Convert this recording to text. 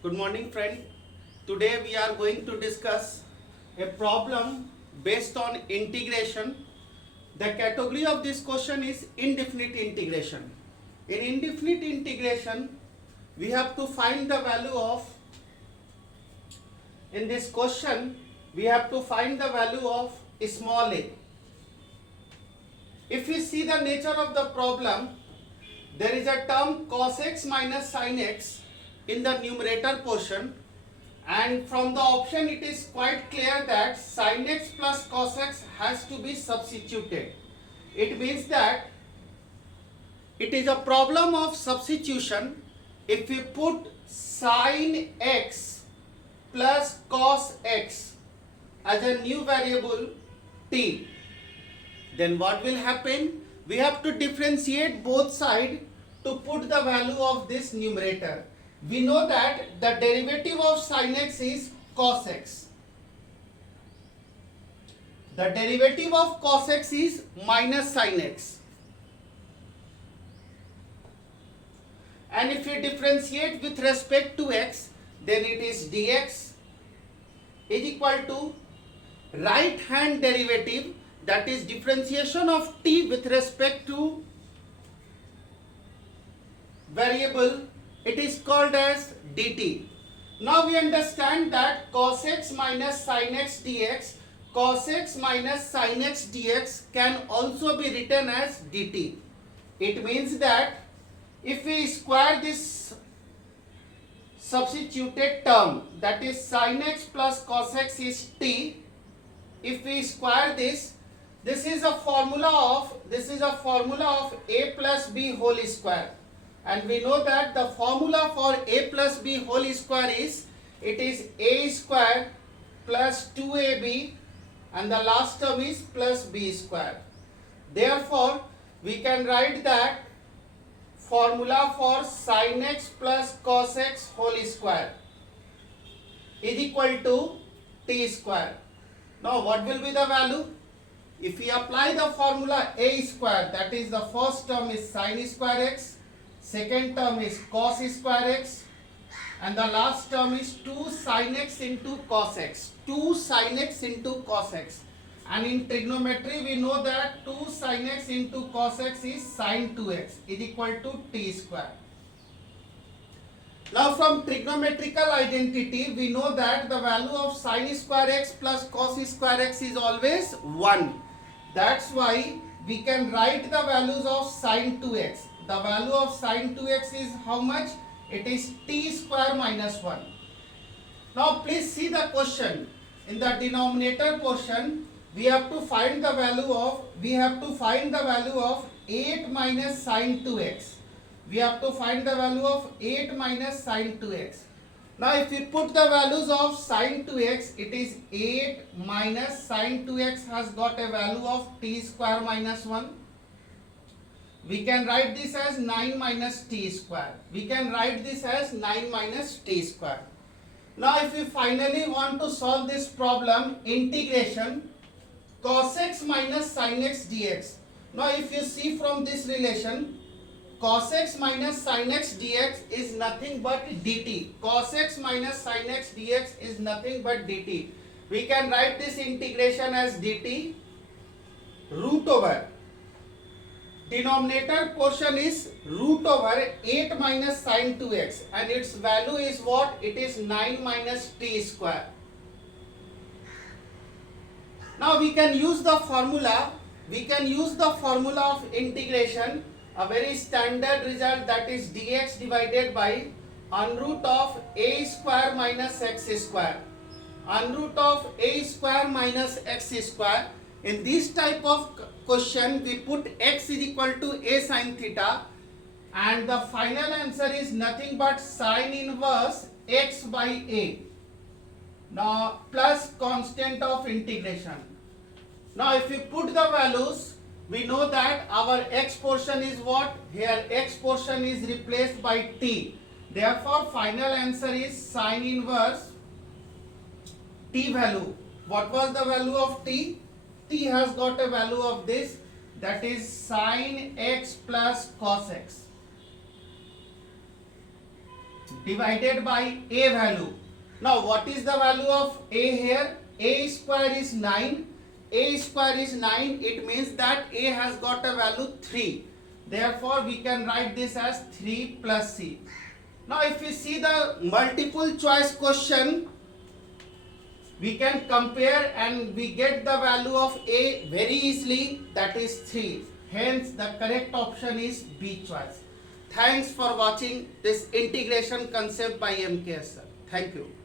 Good morning, friend. Today we are going to discuss a problem based on integration. The category of this question is indefinite integration. In indefinite integration, we have to find the value of, in this question, we have to find the value of small a. If we see the nature of the problem, there is a term cos x minus sin x in the numerator portion, and from the option it is quite clear that sin x plus cos x has to be substituted. It means that it is a problem of substitution. If we put sin x plus cos x as a new variable t, then what will happen? We have to differentiate both sides to put the value of this numerator. We know that the derivative of sin x is cos x. The derivative of cos x is minus sin x. And if we differentiate with respect to x, then it is dx is equal to right hand derivative, that is differentiation of t with respect to variable, it is called as dt. Now we understand that cos x minus sin x dx, cos x minus sin x dx can also be written as dt. It means that if we square this substituted term, that is sin x plus cos x is t, if we square this, this is a formula of a plus b whole square, and we know that the formula for a plus b whole square is, it is a square plus 2ab, and the last term is plus b square. Therefore we can write that formula for sin x plus cos x whole square is equal to t square. Now what will be the value? If we apply the formula a square, that is the first term is sin square x, second term is cos square x, and the last term is 2 sin x into cos x. 2 sin x into cos x. And in trigonometry we know that 2 sin x into cos x is sin 2x is equal to t square. Now from trigonometrical identity we know that the value of sin square x plus cos square x is always 1. That's why we can write the values of sin 2x. The value of sin 2x is how much? It is t square minus 1. Now please see the question. In the denominator portion we have to find the value of 8 minus sin 2x. We have to find the value of 8 minus sin 2x. Now if we put the values of sin 2x, it is 8 minus sin 2x has got a value of t square minus 1. We can write this as 9 minus t square. We can write this as 9 minus t square. Now if we finally want to solve this problem, integration cos x minus sin x dx. Now if you see from this relation, cos x minus sin x dx is nothing but dt. Cos x minus sin x dx is nothing but dt. We can write this integration as dt root over, denominator portion is root over 8 minus sin 2x, and its value is what? It is 9 minus t square. Now we can use the formula of integration, a very standard result, that is dx divided by under root of a square minus x square. Under root of a square minus x square. In this type of question we put x is equal to a sin theta, and the final answer is nothing but sin inverse x by a. Now plus constant of integration. Now if we put the values, we know that our x portion is what? Here x portion is replaced by t. Therefore final answer is sin inverse t value. What was the value of t? T has got a value of this, that is sin x plus cos x. divided by a value. Now what is the value of a here? A square is 9. A square is 9. It means that a has got a value 3. Therefore we can write this as 3 plus c. Now if we see the multiple choice question, we can compare and we get the value of a very easily, that is 3. Hence the correct option is B choice. Thanks for watching this integration concept by MKS sir. Thank you.